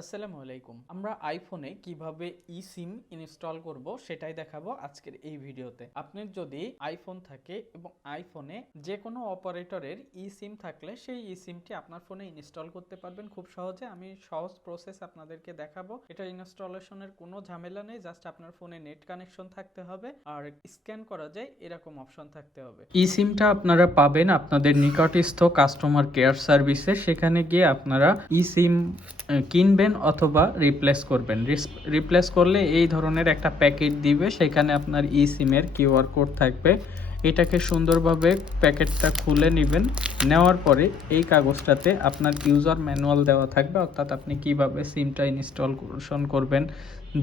আসসালামু আলাইকুম। আমরা আইফোনে কীভাবে ই সিম ইনস্টল করব সেটাই দেখাবো আজকের এই ভিডিওতে। আপনার যদি আইফোন থাকে এবং আইফোনে যে কোনো অপারেটরের ই সিম থাকলে সেই ই সিমটি আপনার ফোনে ইনস্টল করতে পারবেন খুব সহজে। আমি সহজ প্রসেস আপনাদেরকে দেখাবো। এটা ইনস্টলেশনের কোনো ঝামেলা নেই জাস্ট আপনার ফোনে নেট কানেকশন থাকতে হবে। আর স্ক্যান করা যায়, এরকম অপশন থাকতে হবে। ই সিমটা আপনারা পাবেন আপনাদের নিকটস্থ কাস্টমার কেয়ার সার্ভিসে সেখানে গিয়ে আপনারা ই সিম কিনবেন অথবা রিপ্লেস করবেন। রিপ্লেস করলে এই ধরনের একটা প্যাকেট দিবে, সেখানে আপনার ই সিমের কিউআর কোড থাকবে। এটাকে সুন্দরভাবে প্যাকেটটা খুলে নেবেন। নেওয়ার পরে এই কাগজটাতে আপনার ইউজার ম্যানুয়াল দেওয়া থাকবে, অর্থাৎ আপনি কীভাবে সিমটা ইনস্টলেশন করবেন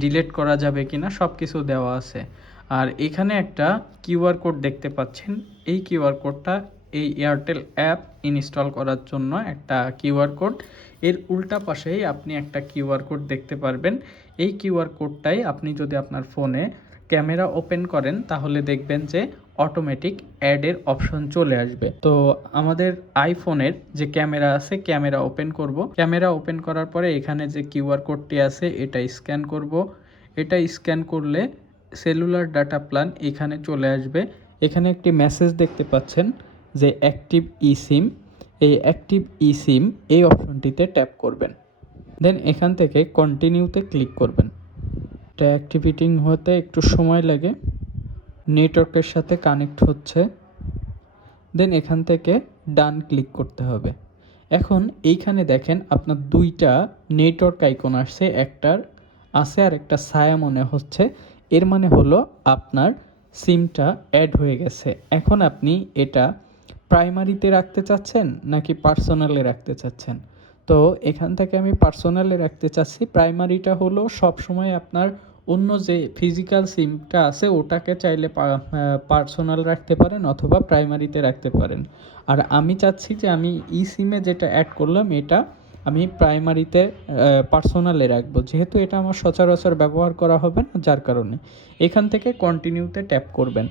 ডিলিট করা যাবে কিনা সব কিছু দেওয়া আছে। আর এখানে একটা কিউআর কোড দেখতে পাচ্ছেন। এই কিউআর কোডটা এই এয়ারটেল অ্যাপ ইনস্টল করার জন্য একটা কিউআর কোড এর উল্টা পাশেই আপনি একটা কিউআর কোড দেখতে পারবেন। এই কিউআর কোডটাই আপনি যদি আপনার ফোনে ক্যামেরা ওপেন করেন, তাহলে দেখবেন যে অটোমেটিক অ্যাডের অপশন চলে আসবে। তো আমাদের আইফোনের যে ক্যামেরা আছে, ক্যামেরা ওপেন করব। ক্যামেরা ওপেন করার পরে এখানে যে কিউআর কোডটি আছে, এটা স্ক্যান করব। এটা স্ক্যান করলে সেলুলার ডাটা প্ল্যান এখানে চলে আসবে। এখানে একটি মেসেজ দেখতে পাচ্ছেন যে অ্যাক্টিভ ই সিম এই অ্যাক্টিভ ই সিম এই অপশনটিতে ট্যাপ করবেন। দেন এখান থেকে কন্টিনিউতে ক্লিক করবেন। এটা অ্যাক্টিভিটিং হতে একটু সময় লাগে। নেটওয়ার্কের সাথে কানেক্ট হচ্ছে। দেন এখান থেকে ডান ক্লিক করতে হবে। এখন এইখানে দেখেন আপনার দুইটা নেটওয়ার্ক আইকন আসছে, একটার আছে আর একটা ছায়া মনে হচ্ছে। এর মানে হলো আপনার সিমটা অ্যাড হয়ে গেছে। এখন আপনি এটা প্রাইমারিতে রাখতে চাচ্ছেন নাকি পার্সোনালে রাখতে চাচ্ছেন? তো এখান থেকে আমি পার্সোনালে রাখতে চাচ্ছি। প্রাইমারিটা হলো সব সময় আপনার অন্য যে ফিজিক্যাল সিমটা আছে, ওটাকে চাইলে পার্সোনাল রাখতে পারেন অথবা প্রাইমারিতে রাখতে পারেন। আর আমি চাচ্ছি যে আমি ই সিমে যেটা অ্যাড করলাম, এটা আমি প্রাইমারিতে পার্সোনালে রাখব। যেহেতু এটা আমার সচরাচর ব্যবহার করা হবে না, যার কারণে। এখান থেকে কন্টিনিউতে ট্যাপ করবেন।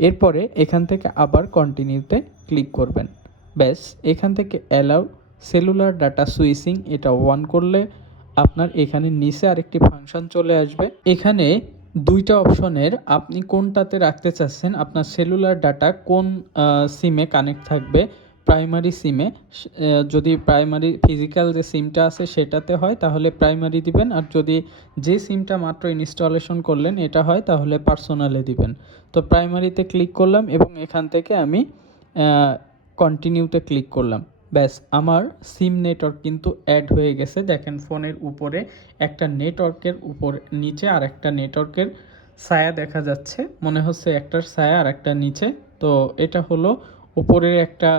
এরপরে এখান থেকে আবার কন্টিনিউতে ক্লিক করবেন। ব্যাস, এখান থেকে অ্যালাউ সেলুলার ডাটা সুইচিং এটা অন করলে আপনার এখানে নিচে আরেকটি ফাংশন চলে আসবে। এখানে দুইটা অপশনের আপনি কোনটাতে রাখতে চাচ্ছেন, আপনার সেলুলার ডাটা কোন সিমে কানেক্ট থাকবে প্রাইমারি সিমে যদি প্রাইমারি ফিজিক্যাল যে সিমটা আছে সেটাতে হয়, তাহলে প্রাইমারি দিবেন। আর যদি যে সিমটা মাত্র ইনস্টলেশন করলেন, এটা হয়, তাহলে পার্সোনালে দিবেন। তো প্রাইমারিতে ক্লিক করলাম এবং এখান থেকে আমি কন্টিনিউতে ক্লিক করলাম। ব্যাস, আমার সিম নেটওয়ার্ক কিন্তু অ্যাড হয়ে গেছে। দেখেন ফোনের উপরে একটা নেটওয়ার্কের উপর, নিচে আর একটা নেটওয়ার্কের ছায়া দেখা যাচ্ছে। মনে হচ্ছে একটার ছায়া আর একটা নিচে। তো এটা হলো উপরের একটা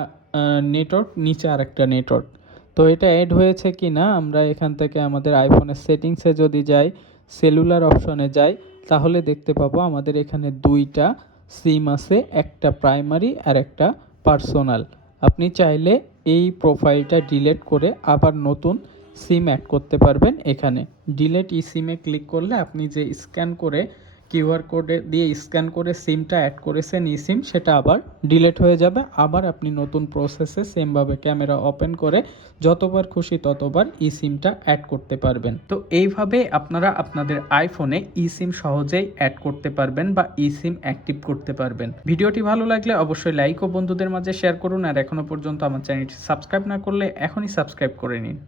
নেটওয়ার্ক, নিচে আর একটা নেটওয়ার্ক। তো এটা অ্যাড হয়েছে কি না আমরা এখান থেকে আমাদের আইফোনের সেটিংসে যদি যাই সেলুলার অপশনে যাই, তাহলে দেখতে পাবো আমাদের এখানে দুইটা সিম আছে, একটা প্রাইমারি আর একটা পার্সোনাল আপনি চাইলে এই প্রোফাইলটা ডিলেট করে আবার নতুন সিম অ্যাড করতে পারবেন এখানে। ডিলেট ই সিমে ক্লিক করলে আপনি যে স্ক্যান করে কিউআর কোডে দিয়ে স্ক্যান করে সিমটা অ্যাড করেছেন ই সিম, সেটা আবার ডিলেট হয়ে যাবে। আবার আপনি নতুন প্রসেসে সেমভাবে ক্যামেরা ওপেন করে যতবার খুশি ততবার ই সিমটা অ্যাড করতে পারবেন। তো এইভাবে আপনারা আপনাদের আইফোনে ই সিম সহজেই অ্যাড করতে পারবেন বা ই সিম অ্যাক্টিভ করতে পারবেন। ভিডিওটি ভালো লাগলে অবশ্যই লাইক ও বন্ধুদের মাঝে শেয়ার করুন। আর এখনও পর্যন্ত আমার চ্যানেলটি সাবস্ক্রাইব না করলে এখনই সাবস্ক্রাইব করে নিন।